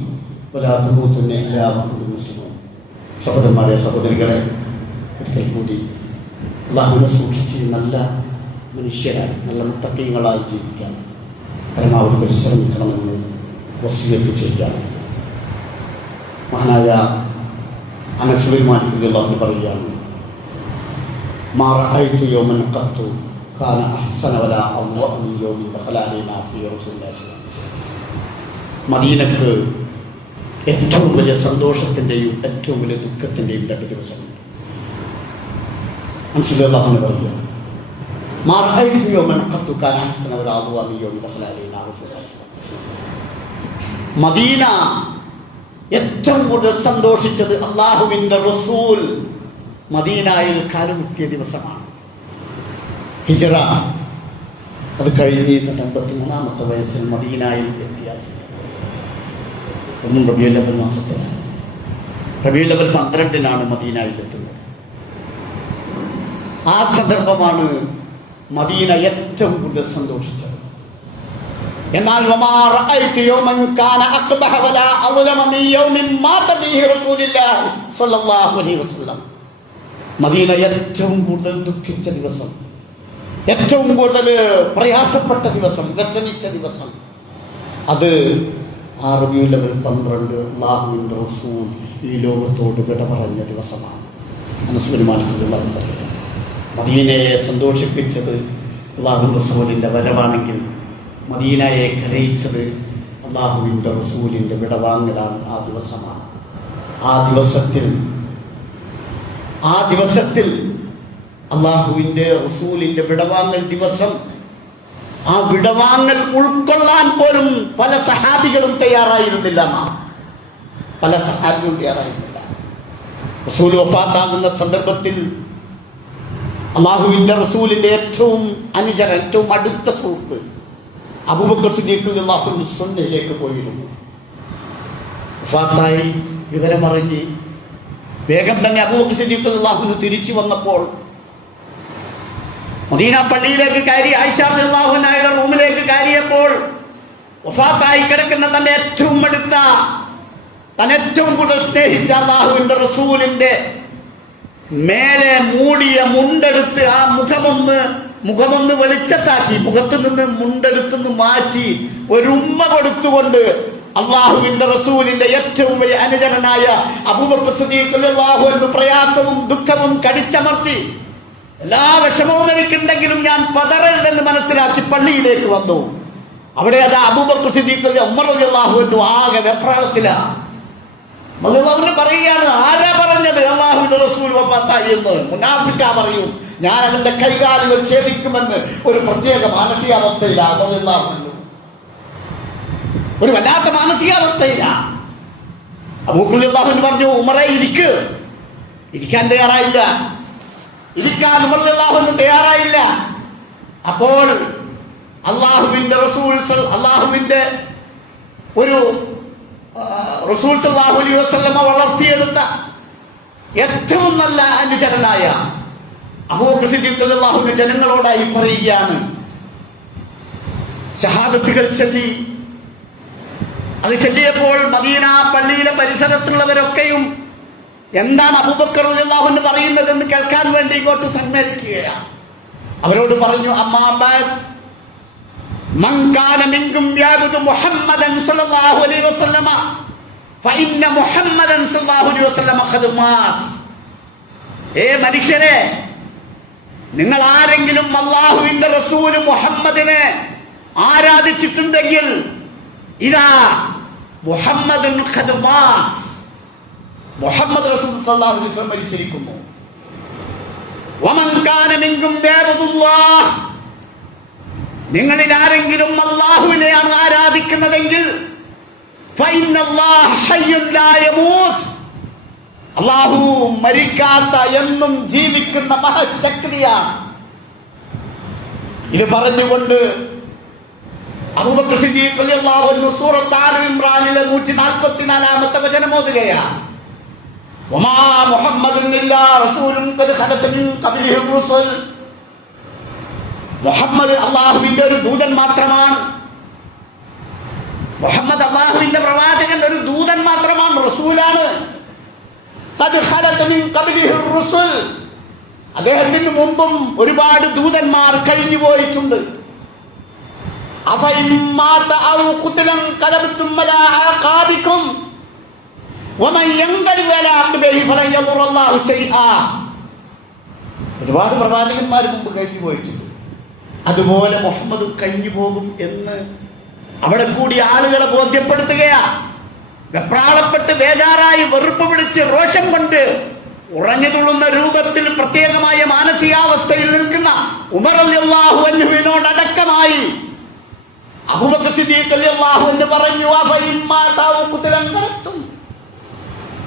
വലാ തമൂതുന്ന ഇല്ലാ വഅൻതും മുസ്ലിമൂൻ. സഹോദരന്മാരെ, സഹോദരികളെ, ഒരിക്കൽ കൂടി അല്ലാഹുവിനെ സൂക്ഷിച്ച് നല്ല മനുഷ്യരായി, നല്ല മുത്തഖീങ്ങളായി ജീവിക്കാൻ പരമാവധി പരിശ്രമിക്കണമെന്ന് വസിയത്ത് ചെയ്യാൻ മഹാനായ അനസ് ബിൻ മാലിക് റളിയല്ലാഹു പറയുകയാണ്, മാ റഅയ്തു യൗമൻ ഖത്തു കാന അഹ്സന വലാ അവ്വഅ മിൻ യൗമിൻ ദഖല അലൈനാ ഫീ റസൂലില്ലാഹി സ്വല്ലല്ലാഹു അലൈഹി വസല്ലം. മദീനക്ക് ഏറ്റവും വലിയ സന്തോഷത്തിൻ്റെയും ഏറ്റവും വലിയ ദുഃഖത്തിൻ്റെയും 2 ദിവസമുണ്ട്. അനസ് റളിയല്ലാഹു അൻഹു പറയുകയാണ്, മാ റഅയ്തു യൗമൻ ഖത്തു കാന അഹ്സന വലാ അവ്വഅ മിൻ യൗമിൻ ദഖല അലൈനാ റസൂലുള്ളാഹി സ്വല്ലല്ലാഹു അലൈഹി വസല്ലം. മദീന ഏറ്റവും കൂടുതൽ സന്തോഷിച്ചത് അല്ലാഹുവിന്റെ റസൂൽ മദീനയിൽ കാലുകുത്തിയ ദിവസമാണ്. ഹിജ്റ അത് കഴിഞ്ഞ് 53-ാമത്തെ വയസ്സിൽ മദീനയിൽ എത്തിയ റബീഉൽ അവ്വൽ മാസത്തിലാണ്. റബീഉൽ അവ്വൽ 12-നാണ് മദീനയിൽ എത്തുന്നത്. ആ സന്ദർഭമാണ് മദീന ഏറ്റവും കൂടുതൽ സന്തോഷിച്ചത്. എന്നാൽ മദീന ഏറ്റവും കൂടുതൽ ദുഃഖിച്ച ദിവസം, ഏറ്റവും കൂടുതൽ പ്രയാസപ്പെട്ട ദിവസം, വ്യസനിച്ച ദിവസം, അത് റബീഉൽ അവ്വൽ 12 അല്ലാഹുവിന്റെ റസൂൽ ഈ ലോകത്തോട് വിട പറഞ്ഞ ദിവസമാണ്. അനസ് ബിൻ മാലിക് റളിയല്ലാഹു അൻഹു പറയുന്നു, മദീനയെ സന്തോഷിപ്പിച്ചത് അല്ലാഹുവിന്റെ റസൂലിന്റെ വരവാണെങ്കിൽ മദീനയെ കരയിച്ചത് അല്ലാഹുവിന്റെ റസൂലിന്റെ വിടവാങ്ങലാണ്. ആ ദിവസമാണ്. ആ ദിവസത്തിൽ അല്ലാഹുവിന്റെ റസൂലിന്റെ വിടവാങ്ങൽ ദിവസം, ആ വിടവാങ്ങൽ ഉൾക്കൊള്ളാൻ പോലും പല സഹാബികളും തയ്യാറായിരുന്നില്ല. റസൂൽ വഫാത്താകുന്ന സന്ദർഭത്തിൽ അല്ലാഹുവിന്റെ റസൂലിന്റെ ഏറ്റവും അനുചരൻ, ഏറ്റവും അടുത്ത സുഹൃത്ത് അബൂബക്കർ സിദ്ദീഖ് റളിയല്ലാഹു അൻഹു സുന്നയിലേക്ക് പോയിരുന്നു. വഫാത്തായി വിവരമറിഞ്ഞ് വേഗം തന്നെ അബൂബക്കർ സിദ്ദീഖ് റളിയല്ലാഹു അൻഹു തിരിച്ചു വന്നപ്പോൾ മദീന പള്ളിയിലേക്ക് കയറി ആയിഷ റളിയല്ലാഹു അൻഹയുടെ റൂമിലേക്ക് കയറിയപ്പോൾ വഫാത്തായി കിടക്കുന്ന തന്റെ ഏറ്റവും അടുത്ത, തന്നെ ഏറ്റവും കൂടുതൽ സ്നേഹിച്ച അല്ലാഹുവിന്റെ റസൂലിന്റെ മേലെ മൂടിയ മുണ്ടെടുത്ത് ആ മുഖമൊന്ന് വെളിച്ചത്താക്കി, മുഖത്ത് നിന്ന് മുണ്ടെടുത്തുനിന്ന് മാറ്റി ഒരു ഉമ്മ കൊടുത്തുകൊണ്ട് അല്ലാഹുവിന്റെ റസൂലിന്റെ ഏറ്റവും വലിയ അനുചരനായ അബൂബക്കർ സിദ്ദീഖ് റളിയല്ലാഹു അൻഹു പ്രയാസവും ദുഃഖവും കടിച്ചമർത്തി, എല്ലാ വിഷമവും എനിക്കുണ്ടെങ്കിലും ഞാൻ പതറരുതെന്ന് മനസ്സിലാക്കി പള്ളിയിലേക്ക് വന്നു. അവിടെ അത് അബൂബക്കർ സിദ്ദീഖ് ഉമർ റളിയല്ലാഹു അൻഹു ആകെ വെപ്രാളത്തിലാണ്. പറയുകയാണ്, ആരാ പറഞ്ഞത് അല്ലാഹുവിന്റെ റസൂൽ വഫാത്തായി എന്ന്? മുനാഫിക്കാ പറയും, ഞാൻ അവന്റെ കൈകാലുകൾ ഛേദിക്കുമെന്ന്. ഒരു പ്രത്യേക മാനസികാവസ്ഥയിലാണ്, ഒരു വല്ലാത്ത മാനസികാവസ്ഥയിലാണ്. അബൂബക്കർ റളിയല്ലാഹു അൻഹു പറഞ്ഞു, ഉമറേ ഇരിക്കാൻ തയ്യാറായില്ല. ഇരിക്കാൻ ഉമർ റളിയല്ലാഹു അൻഹു തയ്യാറായില്ല. അപ്പോൾ അല്ലാഹുവിന്റെ റസൂൽ സല്ലല്ലാഹു അലൈഹി വസല്ലമ വളർത്തിയെടുത്ത ഏറ്റവും നല്ല അനുചരനായ അബൂബക്കർ സിദ്ദീഖ് റളിയല്ലാഹു അൻഹു ജനങ്ങളോടായി പറയുകയാണ്, ഷഹാദത്തുകൾ ചൊല്ലി. അത് ചൊല്ലിയപ്പോൾ മദീന പള്ളിയിലെ പരിസരത്തുള്ളവരൊക്കെയും എന്താണ് അബൂബക്കർ റളിയല്ലാഹു അൻഹു പറയുന്നതെന്ന് കേൾക്കാൻ വേണ്ടി ഇങ്ങോട്ട് സമ്മേളിക്കുകയാണ്. അവരോട് പറഞ്ഞു, അമ്മാ ബഅദ് മൻ കാന മിൻകും യഅബുദു മുഹമ്മദൻ സല്ലല്ലാഹു അലൈഹി വസല്ലമ ഫഇന്ന മുഹമ്മദൻ സല്ലല്ലാഹു അലൈഹി വസല്ലമ ഖദ് മാത്. മനുഷ്യരെ, നിങ്ങൾ ആരെങ്കിലും അല്ലാഹുവിന്റെ റസൂൽ മുഹമ്മദിനെ ആരാധിച്ചിട്ടുണ്ടെങ്കിൽ ഇതാ മുഹമ്മദുൻ ഖദ് മാത്, മുഹമ്മദ് റസൂൽ സല്ലല്ലാഹു അലൈഹി വസല്ലം മരിച്ചിരിക്കുന്നു. വമൻ കാന മിൻകും യഅബുദുല്ലാഹ്, നിങ്ങളിൽ ആരെങ്കിലും അല്ലാഹുവിനെയാണ് ആരാധിക്കുന്നതെങ്കിൽ ഫഇന്നല്ലാഹ ഹയ്യുൻ ലാ യമൂത്ത്, അല്ലാഹു മരിക്കാത്ത എന്നും ജീവിക്കുന്ന മഹാശക്തിയാണ്. ഇത് പറഞ്ഞുകൊണ്ട് അബൂബക്കർ സിദ്ദീഖ് റളിയല്ലാഹു അൻഹു സൂറത്ത് ആൽ ഇംറാനിലെ 144-ാമത്തെ വചനം ഓതുകയാണ്. വമാ മുഹമ്മദുൻ ഇല്ലാ റസൂലുൻ ഖദ് ഖലത് മിൻ ഖബ്ലിഹി റുസുൽ, മുഹമ്മദ് അല്ലാഹുവിന്റെ ഒരു ദൂതൻ മാത്രമാണ്. മുഹമ്മദ് അല്ലാഹുവിന്റെ പ്രവാചകൻ, ഒരു ദൂതൻ മാത്രമാണ്, റസൂലാണ്. ഖദ് ഖലത് മിൻ ഖബ്ലിഹി റുസുൽ, അദ്ദേഹത്തിന് മുമ്പും ഒരുപാട് ദൂതന്മാർ കഴിഞ്ഞു പോയിട്ടുണ്ട്. അഫഇൻ മാത ഔ ഖുതിലൻ ഖലബതും അലാ അഖാബികും വമൻ യൻഖലിബു അലാ അഖബൈഹി ഫലൻ യദുറല്ലാഹു ശൈആ. ഒരുപാട് പ്രവാചകന്മാർ മുമ്പ് കഴിഞ്ഞു പോയിട്ടുണ്ട്. അതുപോലെ മുഹമ്മദ് കഴിഞ്ഞു പോകും എന്ന് അവിടെ കൂടി ആളുകളെ ബോധ്യപ്പെടുത്തുകയാ. വെപ്രാളപ്പെട്ട് ബേജാറായി വെറുപ്പ് പിടിച്ച് രോഷം കൊണ്ട് ഉറഞ്ഞു തുള്ളുന്ന രൂപത്തിൽ പ്രത്യേകമായ മാനസികാവസ്ഥയിൽ നിൽക്കുന്ന ഉമർ റളിയല്ലാഹു അൻഹുവിനോട് അടക്കമായി അബൂബക്കർ സിദ്ദീഖ് റളിയല്ലാഹു അൻഹു പറഞ്ഞു,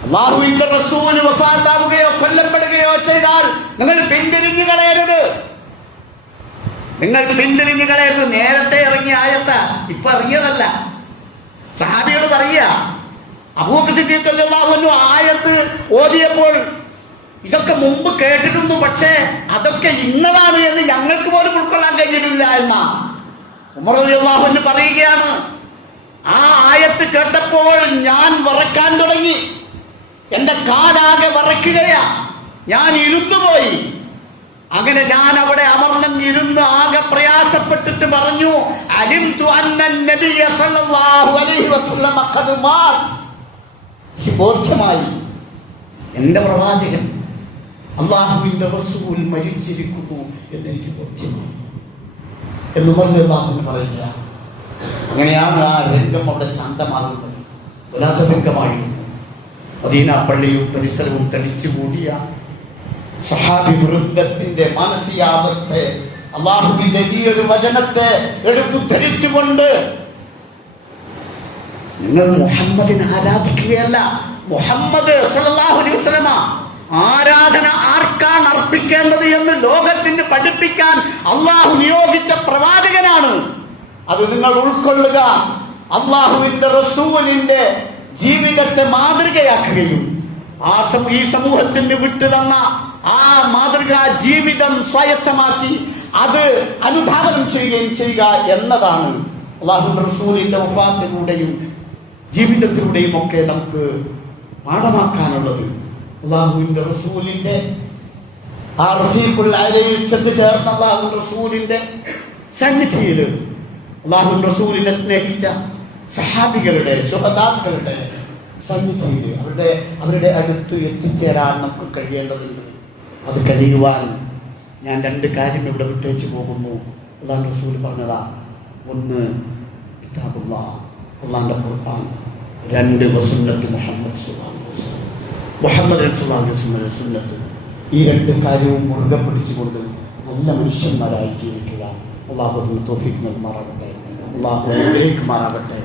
അല്ലാഹുവിന്റെ റസൂൽ വഫാത്താവുകയോ കൊല്ലപ്പെടുകയോ ചെയ്താൽ നിങ്ങൾ പിന്തിരിഞ്ഞു കളയരുത്, നിങ്ങൾ പിന്തിരിഞ്ഞു കളയരുത്. നേരത്തെ ഇറങ്ങിയ ആയത്താ, ഇപ്പൊ ഇറങ്ങിയതല്ല. സഹാബിയോട് പറയുക, അബൂബക്കർ സിദ്ദീഖ് റളിയല്ലാഹു അൻഹു ആയത്ത് ഓതിയപ്പോൾ ഇതൊക്കെ മുമ്പ് കേട്ടിട്ടുണ്ട്, പക്ഷേ അതൊക്കെ ഇന്നതാണ് എന്ന് ഞങ്ങൾക്ക് പോലും ഉൾക്കൊള്ളാൻ കഴിഞ്ഞിട്ടില്ല എന്നാ ഉമർ റളിയല്ലാഹു അൻഹു പറയുകയാണ്. ആ ആയത്ത് കേട്ടപ്പോൾ ഞാൻ വിറക്കാൻ തുടങ്ങി, എന്റെ കാലാകെ വിറയ്ക്കുകയാ, ഞാൻ ഇരുന്നുപോയി. അങ്ങനെ ഞാൻ അവിടെ അമർന്നിരുന്ന് ആകെ പ്രയാസപ്പെട്ടിട്ട് പറഞ്ഞു, അലിംതു അന്നൻ നബിയ സല്ലല്ലാഹു അലൈഹി വസല്ലം ഖദ് മാത്, ബോധ്യമായി എന്റെ പ്രവാചകൻ അല്ലാഹുവിന്റെ റസൂൽ മരിച്ചിരിക്കുന്നു എന്നെനിക്ക് ബോധ്യമായി എന്ന് അല്ലാഹു പറയുക. അങ്ങനെയാണ് ആ രംഗം അവിടെ ശാന്തമാകുന്നത്. വല്ലാത്ത രംഗമായിരുന്നു. മദീന പള്ളിയും പരിസരവും തടിച്ചുകൂടിയ സഹാബി വൃന്ദത്തിന്റെ മാനസികാവസ്ഥയെ അല്ലാഹുവിന്റെ ഈ ഒരു വചനത്തെ എടുത്തു ധരിച്ചുകൊണ്ട്, നിങ്ങൾ മുഹമ്മദിനെ ആരാധിക്കുകയല്ല, മുഹമ്മദ് സല്ലല്ലാഹു അലൈഹി വസല്ലമ ആരാധന ആർക്കാണ് അർപ്പിക്കേണ്ടത് എന്ന് ലോകത്തിന് പഠിപ്പിക്കാൻ അള്ളാഹു നിയോഗിച്ച പ്രവാചകനാണ്. അത് നിങ്ങൾ ഉൾക്കൊള്ളുക. അള്ളാഹുവിന്റെ റസൂലിന്റെ ജീവിതത്തെ മാതൃകയാക്കുകയും ഈ സമൂഹത്തിന് വിട്ടുതന്ന ആ മാതൃകാ ജീവിതം സ്വായത്തമാക്കി അത് അനുധാവനം ചെയ്യുകയും ചെയ്യുക എന്നതാണ് അള്ളാഹുവിന്റെ റസൂലിന്റെ വഫാത്തിലൂടെയും ജീവിതത്തിലൂടെയും ഒക്കെ നമുക്ക് പാഠമാക്കാനുള്ളത്. അള്ളാഹുവിന്റെ റസൂലിന്റെ ആ റഫീഖുൽ അലയിൽ ചെന്ന് ചേർന്ന അള്ളാഹുവിന്റെ റസൂലിന്റെ സന്നിധിയിൽ അള്ളാഹുവിന്റെ റസൂലിനെ സ്നേഹിച്ച സഹാബികളുടെ ശുഹദാക്കളുടെ സന്നിധിയിൽ അവരുടെ അടുത്ത് എത്തിച്ചേരാൻ നമുക്ക് കഴിയേണ്ടതുണ്ട്. അത് കഴിയുവാൻ ഞാൻ രണ്ട് കാര്യം ഇവിടെ വിട്ടേച്ച് പോകുന്നു. അള്ളാഹുവിന്റെ റസൂൽ പറഞ്ഞതാ, ഒന്ന് കിതാബുല്ലാഹ്, അള്ളാഹുവിന്റെ ഖുർആൻ, രണ്ട് വസുന്നത്ത് മുഹമ്മദ് സ്വല്ലല്ലാഹു അലൈഹി വസല്ലം, മുഹമ്മദ് സ്വല്ലല്ലാഹു അലൈഹി വസല്ലം സുന്നത്ത്. ഈ രണ്ട് കാര്യവും മുറുകെ പിടിച്ചുകൊണ്ട് നല്ല മനുഷ്യന്മാരായി ജീവിക്കുക. അള്ളാഹു അതിന് തൗഫീഖ് നൽകുമാറാകട്ടെ. അള്ളാഹു അനുഗ്രഹിക്കുമാറാകട്ടെ.